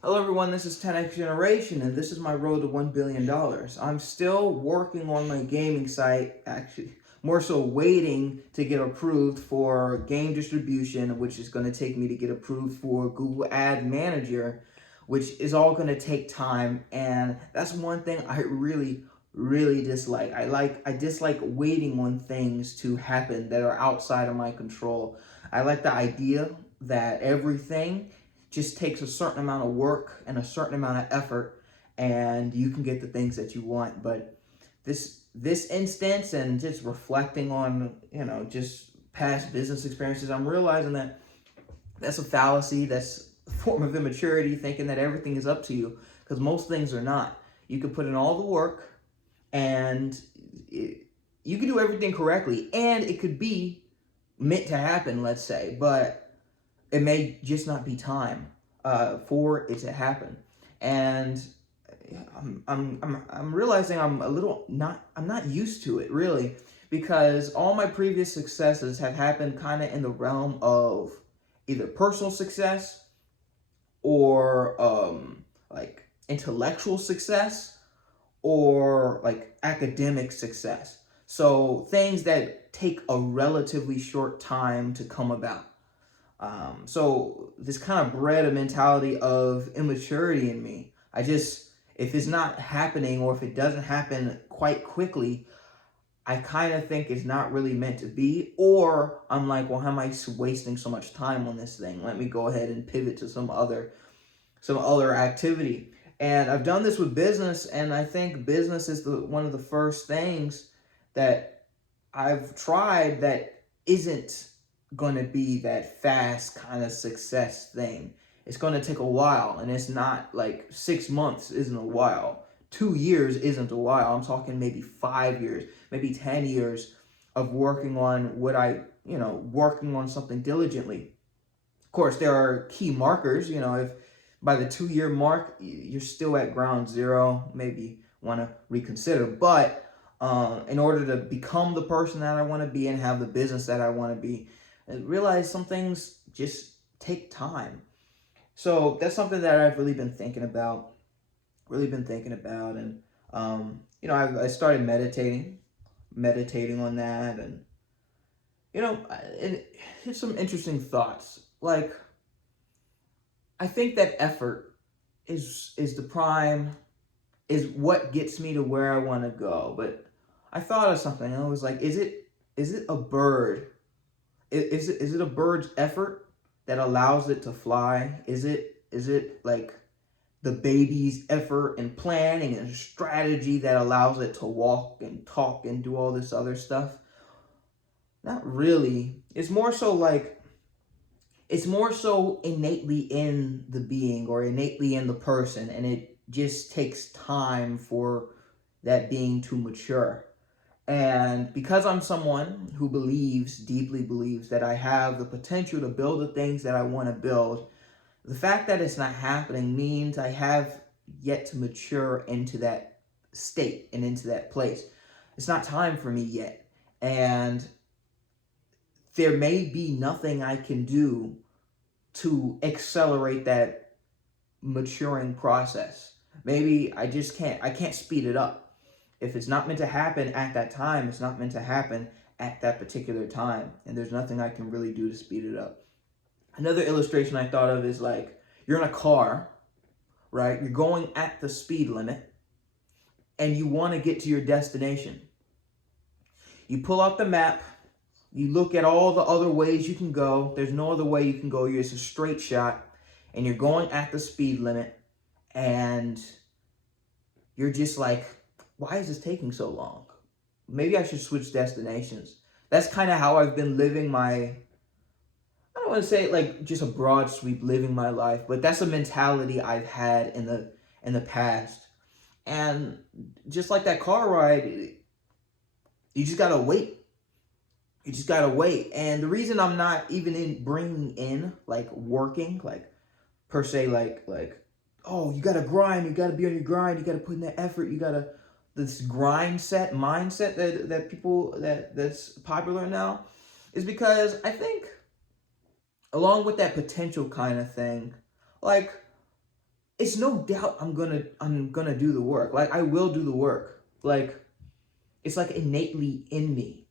Hello everyone, this is 10X Generation and this is my road to $1 billion. I'm still working on my gaming site, actually more so waiting to get approved for game distribution, which is going to take me to get approved for Google Ad Manager, which is all going to take time, and that's one thing I really dislike. I dislike waiting on things to happen that are outside of my control. I like the idea that everything just takes a certain amount of work and a certain amount of effort, and you can get the things that you want. But this instance, and just reflecting on just past business experiences, I'm realizing that that's a fallacy. That's a form of immaturity, thinking that everything is up to you, because most things are not. You can put in all the work, and you can do everything correctly, and it could be meant to happen, let's say, but it may just not be time for it to happen. And I'm realizing I'm not used to it really, because all my previous successes have happened kind of in the realm of either personal success or like intellectual success or like academic success. So things that take a relatively short time to come about. So this kind of bred a mentality of immaturity in me. If it's not happening, or if it doesn't happen quite quickly, I kind of think it's not really meant to be. Or I'm like, well, how am I wasting so much time on this thing? Let me go ahead and pivot to some other activity. And I've done this with business, and I think business is one of the first things that I've tried that isn't going to be that fast kind of success thing. It's going to take a while, and it's not like 6 months isn't a while. 2 years isn't a while. I'm talking maybe 5 years, maybe 10 years of working on working on something diligently. Of course, there are key markers. If by the 2 year mark you're still at ground zero, maybe want to reconsider. But in order to become the person that I want to be and have the business that I want to be, I realize some things just take time. So that's something that I've really been thinking about, and I started meditating on that, and and here's some interesting thoughts. Like, I think that effort is the prime is what gets me to where I want to go. But I thought of something. I was like, is it a bird? Is it a bird's effort that allows it to fly? Is it like the baby's effort and planning and strategy that allows it to walk and talk and do all this other stuff? Not really. It's more so innately in the being, or innately in the person, and it just takes time for that being to mature. And because I'm someone who deeply believes, that I have the potential to build the things that I want to build, the fact that it's not happening means I have yet to mature into that state and into that place. It's not time for me yet. And there may be nothing I can do to accelerate that maturing process. Maybe I can't speed it up. If it's not meant to happen at that time, it's not meant to happen at that particular time. And there's nothing I can really do to speed it up. Another illustration I thought of is like, you're in a car, right? You're going at the speed limit, and you want to get to your destination. You pull out the map, you look at all the other ways you can go. There's no other way you can go. It's a straight shot, and you're going at the speed limit, and you're just like, why is this taking so long? Maybe I should switch destinations. That's kind of how I've been living I don't want to say like just a broad sweep living my life, but that's a mentality I've had in the past. And just like that car ride, you just gotta wait. You just gotta wait. And the reason I'm not even in bringing in like working, like per se, like oh, you gotta grind, you gotta be on your grind, you gotta put in that effort, you gotta this grind set mindset that people that's popular now, is because I think along with that potential kind of thing, like it's no doubt I'm gonna do the work. Like, I will do the work. Like, it's like innately in me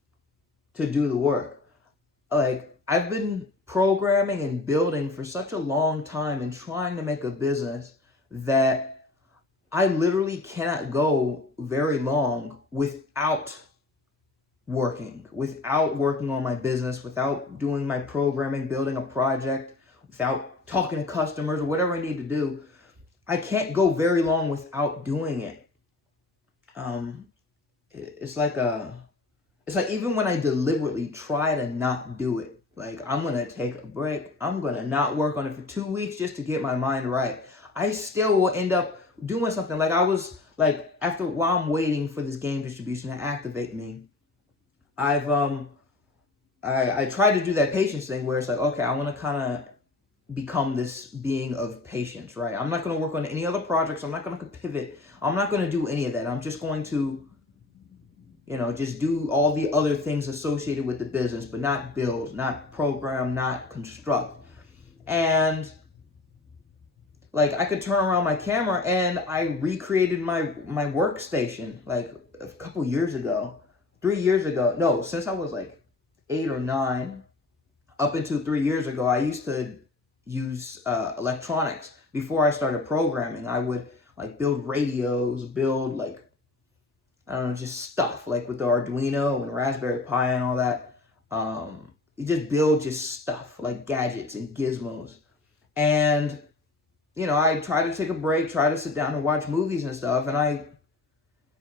to do the work. Like, I've been programming and building for such a long time and trying to make a business that I literally cannot go very long without working on my business, without doing my programming, building a project, without talking to customers or whatever I need to do. I can't go very long without doing it. It's like even when I deliberately try to not do it, like, I'm gonna take a break, I'm gonna not work on it for 2 weeks just to get my mind right, I still will end up doing something. Like, I was like, while I'm waiting for this game distribution to activate me, I tried to do that patience thing where it's like, okay, I want to kind of become this being of patience, right? I'm not going to work on any other projects. I'm not going to pivot. I'm not going to do any of that. I'm just going to, just do all the other things associated with the business, but not build, not program, not construct. And like, I could turn around my camera and I recreated my workstation like a couple years ago, 3 years ago. No, since I was like 8 or 9, up until 3 years ago, I used to use electronics. Before I started programming, I would like build radios, build like, I don't know, just stuff like with the Arduino and Raspberry Pi and all that. You just build just stuff like gadgets and gizmos. And I try to take a break, try to sit down and watch movies and stuff, and I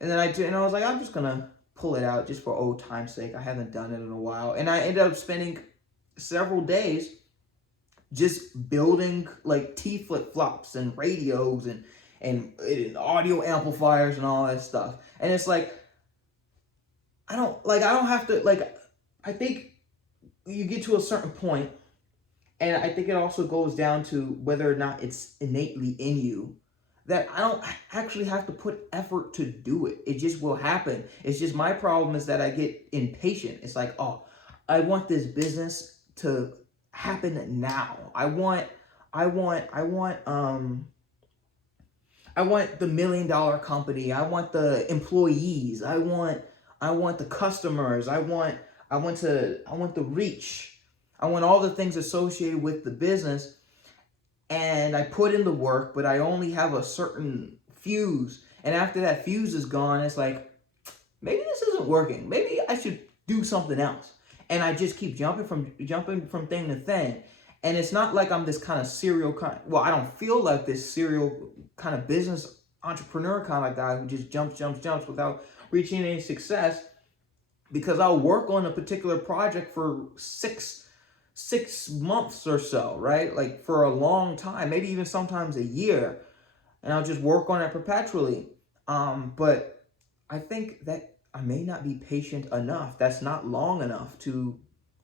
was like, I'm just gonna pull it out just for old time's sake. I haven't done it in a while, and I ended up spending several days just building like T flip-flops and radios and audio amplifiers and all that stuff. And it's like, I don't have to, like, I think you get to a certain point, and I think it also goes down to whether or not it's innately in you, that I don't actually have to put effort to do it. It just will happen. It's just, my problem is that I get impatient. It's like, oh, I want this business to happen now. I want the $1 million company. I want the employees. I want the customers. I want the reach. I want all the things associated with the business, and I put in the work, but I only have a certain fuse. And after that fuse is gone, it's like, maybe this isn't working. Maybe I should do something else. And I just keep jumping from thing to thing. And it's not like I'm this kind of I don't feel like this serial kind of business entrepreneur kind of guy who just jumps without reaching any success, because I'll work on a particular project for six months or so, right? Like, for a long time, maybe even sometimes a year, and I'll just work on it perpetually. But I think that I may not be patient enough. That's not long enough to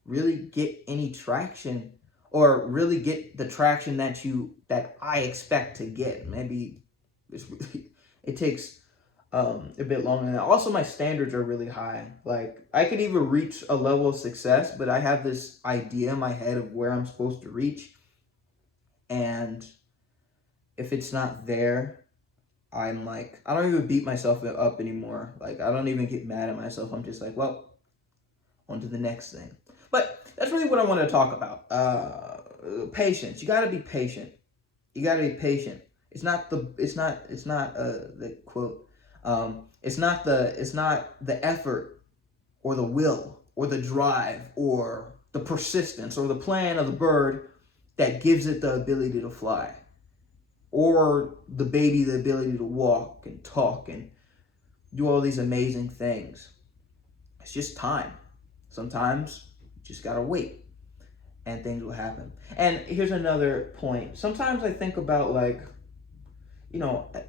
really get any traction, or really get the traction that I expect to get. Maybe it takes a bit longer than that. Also, my standards are really high. Like, I could even reach a level of success, but I have this idea in my head of where I'm supposed to reach. And if it's not there, I'm like, I don't even beat myself up anymore. Like, I don't even get mad at myself. I'm just like, well, on to the next thing. But that's really what I want to talk about. Patience. You got to be patient. You got to be patient. It's not the quote. It's not the effort or the will or the drive or the persistence or the plan of the bird that gives it the ability to fly, or the baby the ability to walk and talk and do all these amazing things. It's just time. Sometimes you just gotta wait and things will happen. And here's another point. Sometimes I think about, like,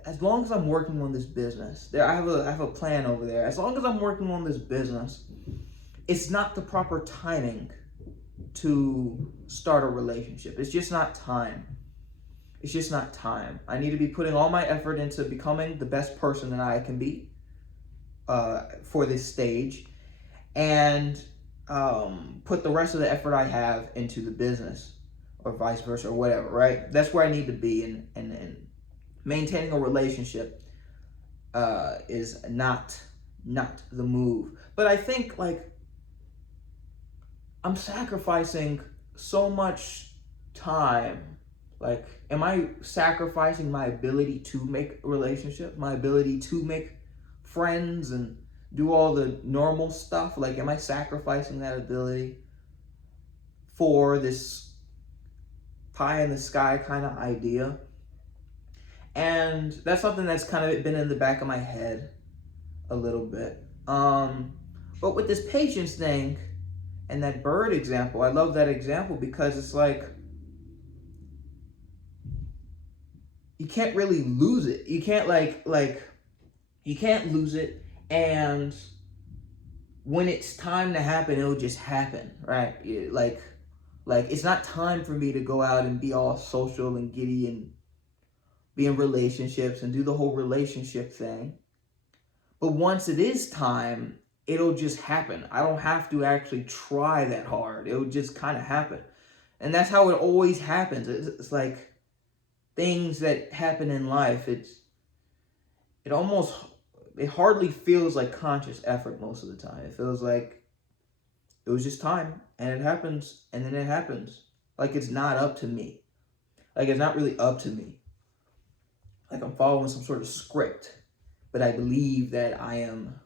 as long as I'm working on this business, I have a plan over there. As long as I'm working on this business, it's not the proper timing to start a relationship. It's just not time. It's just not time. I need to be putting all my effort into becoming the best person that I can be for this stage, and put the rest of the effort I have into the business, or vice versa, or whatever, right? That's where I need to be, and maintaining a relationship is not the move. But I think like I'm sacrificing so much time. Like, am I sacrificing my ability to make relationships, my ability to make friends and do all the normal stuff? Like, am I sacrificing that ability for this pie in the sky kind of idea? And that's something that's kind of been in the back of my head a little bit. But with this patience thing and that bird example, I love that example because it's like, you can't really lose it. You can't you can't lose it. And when it's time to happen, it'll just happen, right? Like it's not time for me to go out and be all social and giddy and be in relationships and do the whole relationship thing. But once it is time, it'll just happen. I don't have to actually try that hard. It'll just kind of happen. And that's how it always happens. It's like things that happen in life. It hardly feels like conscious effort most of the time. It feels like it was just time and it happens and then it happens. Like it's not up to me. Like it's not really up to me. Like I'm following some sort of script, but I believe that I am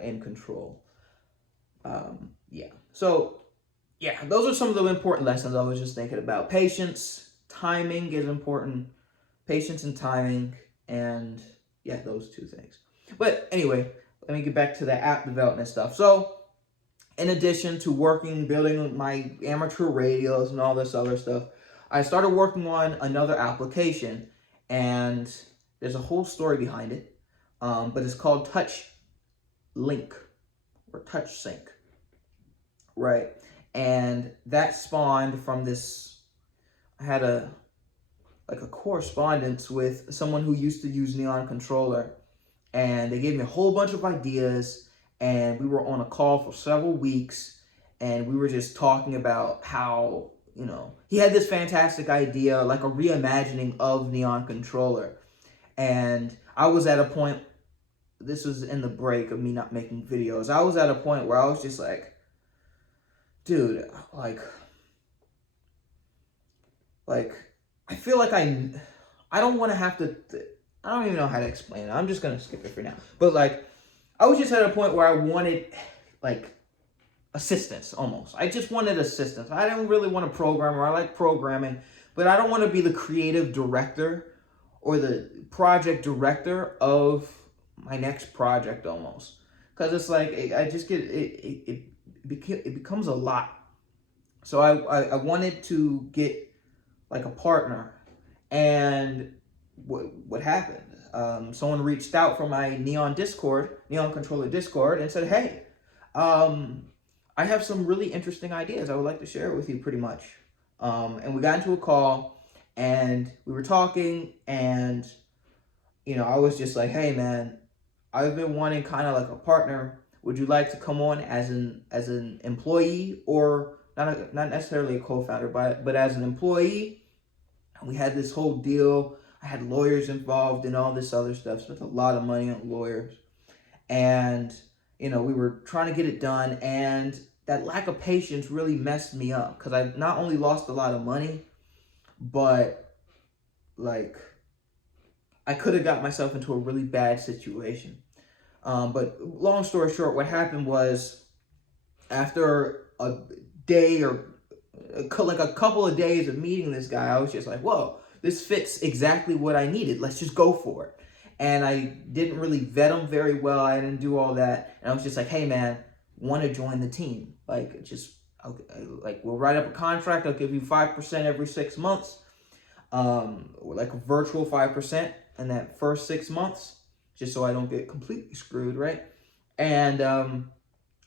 in control. Yeah. So yeah, those are some of the important lessons I was just thinking about. Patience, timing is important. Patience and timing, and yeah, those two things. But anyway, let me get back to the app development stuff. So in addition to building my amateur radios and all this other stuff, I started working on another application, and there's a whole story behind it. But it's called Touch Link or Touch Sync, right? And that spawned from this. I had a correspondence with someone who used to use Neon Controller, and they gave me a whole bunch of ideas, and we were on a call for several weeks, and we were just talking about how, he had this fantastic idea, like a reimagining of Neon Controller. And I was at a point, this was in the break of me not making videos, I was at a point where I was just like, dude, like I feel like I don't want to have to, I don't even know how to explain it. I'm just going to skip it for now. But like, I was just at a point where I wanted like assistance almost. I just wanted assistance. I didn't really want to program, or I like programming, but I don't want to be the creative director or the project director of my next project almost. Because it's like, I just get, it becomes a lot. So I wanted to get like a partner, and what happened? Someone reached out from my Neon Controller Discord, and said, "Hey, I have some really interesting ideas I would like to share with you, pretty much." And we got into a call, and we were talking, and I was just like, "Hey, man, I've been wanting kind of like a partner. Would you like to come on as an employee, or not necessarily a co-founder, but as an employee?" And we had this whole deal. I had lawyers involved and all this other stuff. Spent a lot of money on lawyers. And, we were trying to get it done. And that lack of patience really messed me up, because I not only lost a lot of money, but like I could have got myself into a really bad situation. But long story short, what happened was, after a day or like a couple of days of meeting this guy, I was just like, whoa, this fits exactly what I needed. Let's just go for it. And I didn't really vet him very well. I didn't do all that. And I was just like, hey, man, want to join the team? Like, we'll write up a contract. I'll give you 5% every 6 months. Like a virtual 5% in that first 6 months, just so I don't get completely screwed, right? And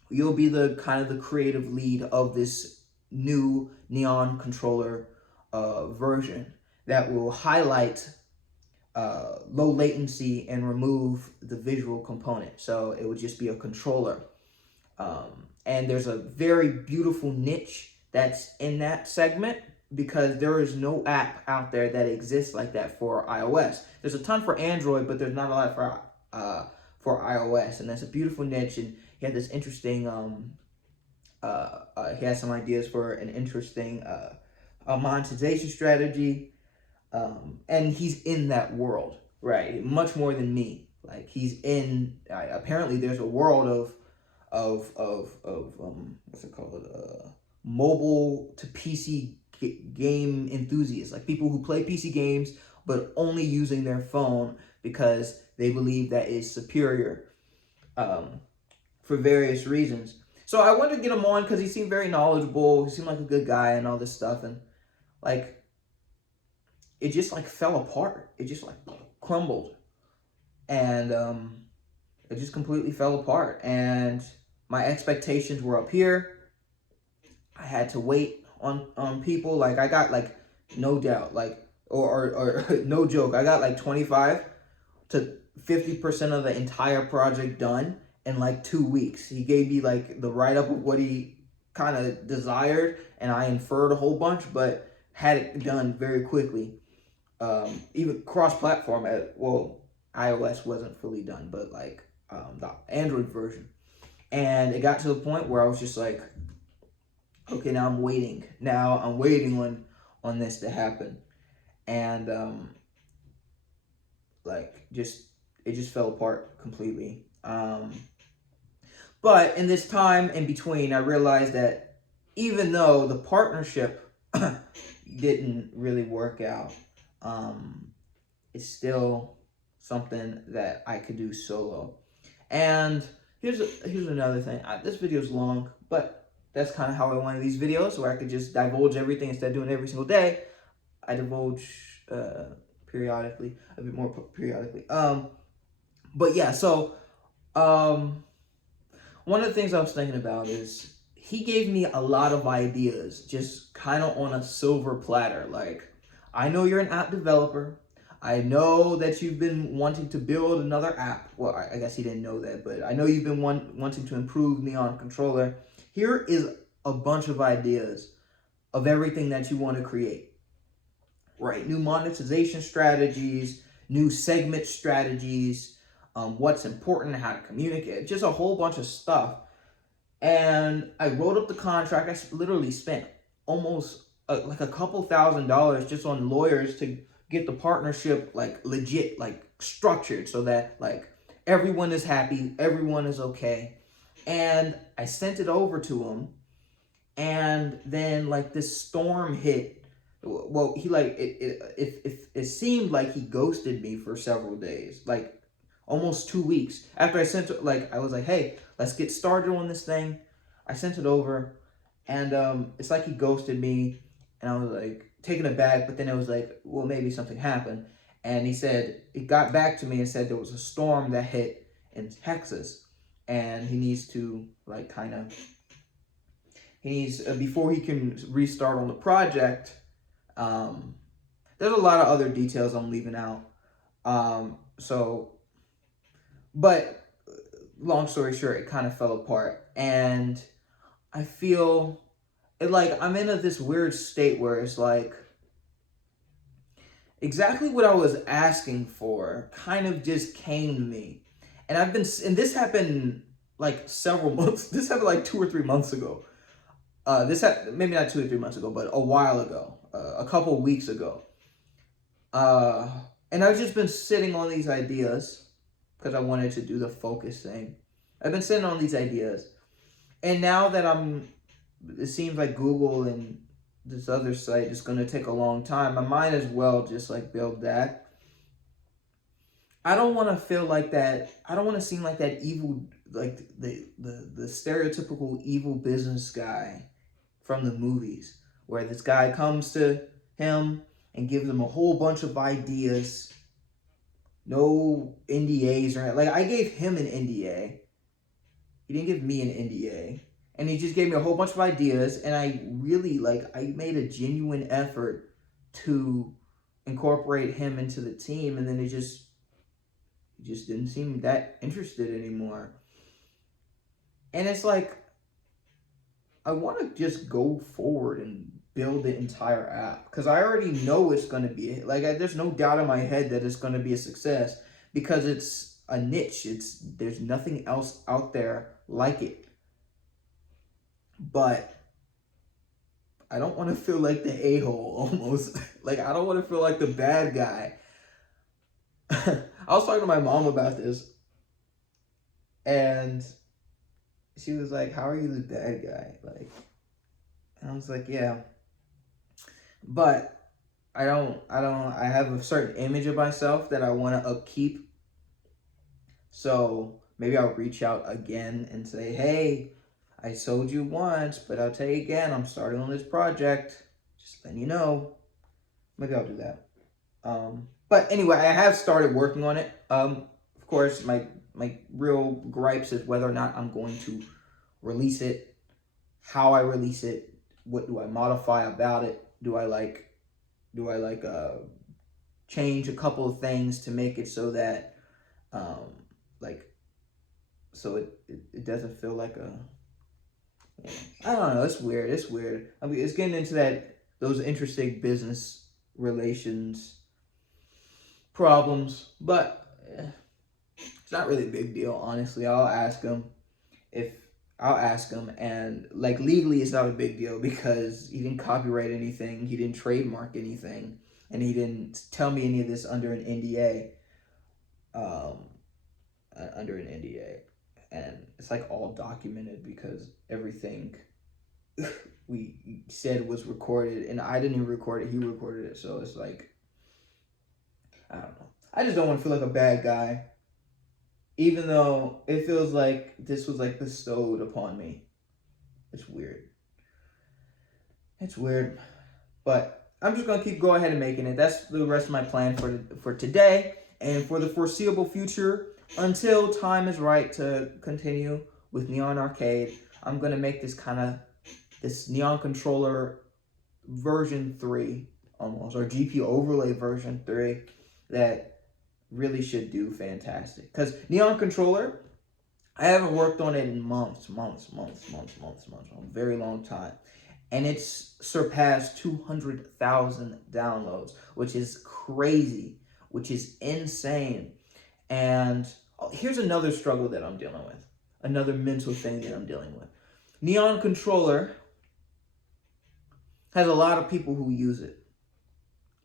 you'll be the kind of the creative lead of this new Neon Controller version that will highlight low latency and remove the visual component. So it would just be a controller. And there's a very beautiful niche that's in that segment. because there is no app out there that exists like that for iOS. There's a ton for Android, but there's not a lot for iOS, and that's a beautiful niche. And he had this interesting he has some ideas for an interesting monetization strategy, and he's in that world, right? Much more than me. Like he's in. Apparently, there's a world of what's it called? Mobile to PC game enthusiasts, like people who play PC games but only using their phone because they believe that is superior, for various reasons. So I wanted to get him on because he seemed very knowledgeable. He seemed like a good guy and all this stuff, and like it just like fell apart. It just like crumbled, and it just completely fell apart. And my expectations were up here. I had to wait on people. Like I got like no doubt, like or no joke, I got like 25 to 50% of the entire project done in like 2 weeks. He gave me like the write up of what he kind of desired, and I inferred a whole bunch, but had it done very quickly. Even cross platform, iOS wasn't fully done, but like the Android version. And it got to the point where I was just like, okay, now I'm waiting. Now I'm waiting on this to happen. And like just it just fell apart completely. But in this time in between, I realized that even though the partnership didn't really work out, it's still something that I could do solo. And here's another thing. This video is long, but that's kind of how I wanted these videos, where I could just divulge everything instead of doing it every single day. I divulge periodically, a bit more periodically. But yeah, so one of the things I was thinking about is he gave me a lot of ideas, just kind of on a silver platter. Like, I know you're an app developer. I know that you've been wanting to build another app. Well, I guess he didn't know that, but I know you've been wanting to improve Neon Controller. Here is a bunch of ideas of everything that you want to create. Right, new monetization strategies, new segment strategies, what's important, how to communicate, just a whole bunch of stuff. And I wrote up the contract. I literally spent almost like a couple $1,000s just on lawyers to get the partnership like legit, like structured, so that like everyone is happy, everyone is okay. And I sent it over to him, and then like this storm hit. Well, he like it seemed like he ghosted me for several days, like almost 2 weeks after I sent it. Like I was like, hey, let's get started on this thing. I sent it over, and it's like he ghosted me, and I was like taken aback. But then it was like, well, maybe something happened, and he said he got back to me and said there was a storm that hit in Texas, and he needs to like kind of before he can restart on the project. There's a lot of other details I'm leaving out. But long story short, it kind of fell apart, and I feel like I'm in this weird state where it's like exactly what I was asking for kind of just came to me, and and this happened like several months. This happened like 2 or 3 months ago. This happened maybe not 2 or 3 months ago, but a while ago, a couple of weeks ago. And I've just been sitting on these ideas because I wanted to do the focus thing. I've been sitting on these ideas, and now that it seems like Google and this other site is going to take a long time. I might as well just like build that. I don't want to feel like that. I don't want to seem like that evil, like the stereotypical evil business guy from the movies, where this guy comes to him and gives him a whole bunch of ideas. No NDAs or like I gave him an NDA. He didn't give me an NDA. And he just gave me a whole bunch of ideas, and I really I made a genuine effort to incorporate him into the team, and then he just didn't seem that interested anymore. And it's like I want to just go forward and build the entire app, because I already know it's going to be like, there's no doubt in my head that it's going to be a success, because it's a niche. There's nothing else out there like it. But I don't want to feel like the a-hole almost. Like, I don't want to feel like the bad guy. I was talking to my mom about this, and she was like, "How are you the bad guy?" Like, and I was like, "Yeah." But I have a certain image of myself that I want to upkeep. So maybe I'll reach out again and say, "Hey, I told you once, but I'll tell you again, I'm starting on this project. Just letting you know." Maybe I'll do that. But anyway, I have started working on it. Of course, my real gripes is whether or not I'm going to release it, how I release it, what do I modify about it? Do I change a couple of things to make it so that like so it doesn't feel like a, I don't know, it's weird. I mean, it's getting into those interesting business relations problems, but it's not really a big deal, honestly. I'll ask him, and like legally it's not a big deal because he didn't copyright anything, he didn't trademark anything, and he didn't tell me any of this under an NDA. And it's like all documented because everything we said was recorded, and I didn't even record it, he recorded it. So it's like, I don't know. I just don't want to feel like a bad guy, even though it feels like this was like bestowed upon me. It's weird. But I'm just gonna go ahead and making it. That's the rest of my plan for today and for the foreseeable future until time is right to continue with Neon Arcade. I'm gonna make this Neon Controller version 3 almost, or GPU overlay version 3 that really should do fantastic. Because Neon Controller, I haven't worked on it in months, a very long time. And it's surpassed 200,000 downloads, which is crazy, which is insane. And here's another struggle that I'm dealing with, another mental thing that I'm dealing with. Neon Controller has a lot of people who use it.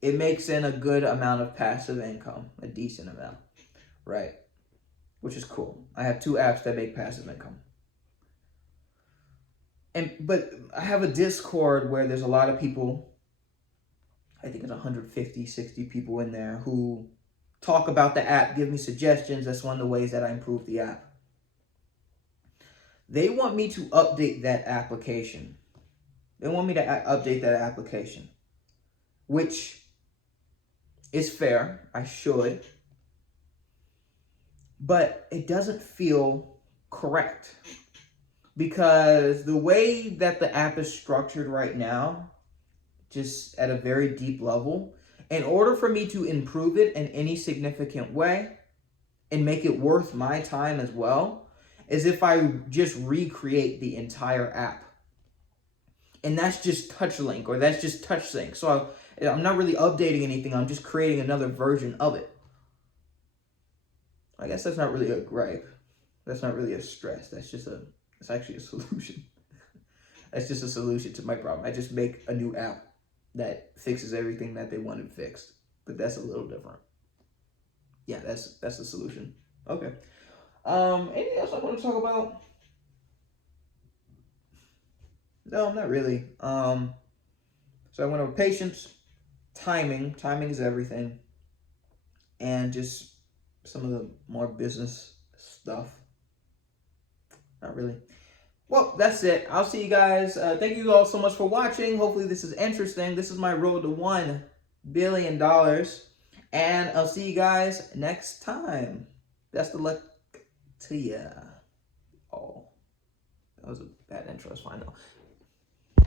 It makes in a good amount of passive income, a decent amount, right? Which is cool. I have 2 apps that make passive income. But I have a Discord where there's a lot of people, I think it's 150, 60 people in there who talk about the app, give me suggestions. That's one of the ways that I improve the app. They want me to update that application. Which is fair. I should. But it doesn't feel correct. Because the way that the app is structured right now, just at a very deep level, in order for me to improve it in any significant way and make it worth my time as well, is if I just recreate the entire app. And that's just TouchLink, or that's just TouchSync. So I'm not really updating anything, I'm just creating another version of it. I guess that's not really a gripe. That's not really a stress. It's actually a solution. That's just a solution to my problem. I just make a new app that fixes everything that they wanted fixed. But that's a little different. Yeah, that's the solution. Okay. Anything else I want to talk about? No, not really. So I went over patience, timing. Timing is everything. And just some of the more business stuff. Not really. Well, that's it. I'll see you guys. Thank you all so much for watching. Hopefully this is interesting. This is my road to $1 billion. And I'll see you guys next time. Best of luck to ya all. That was a bad intro. It's fine though.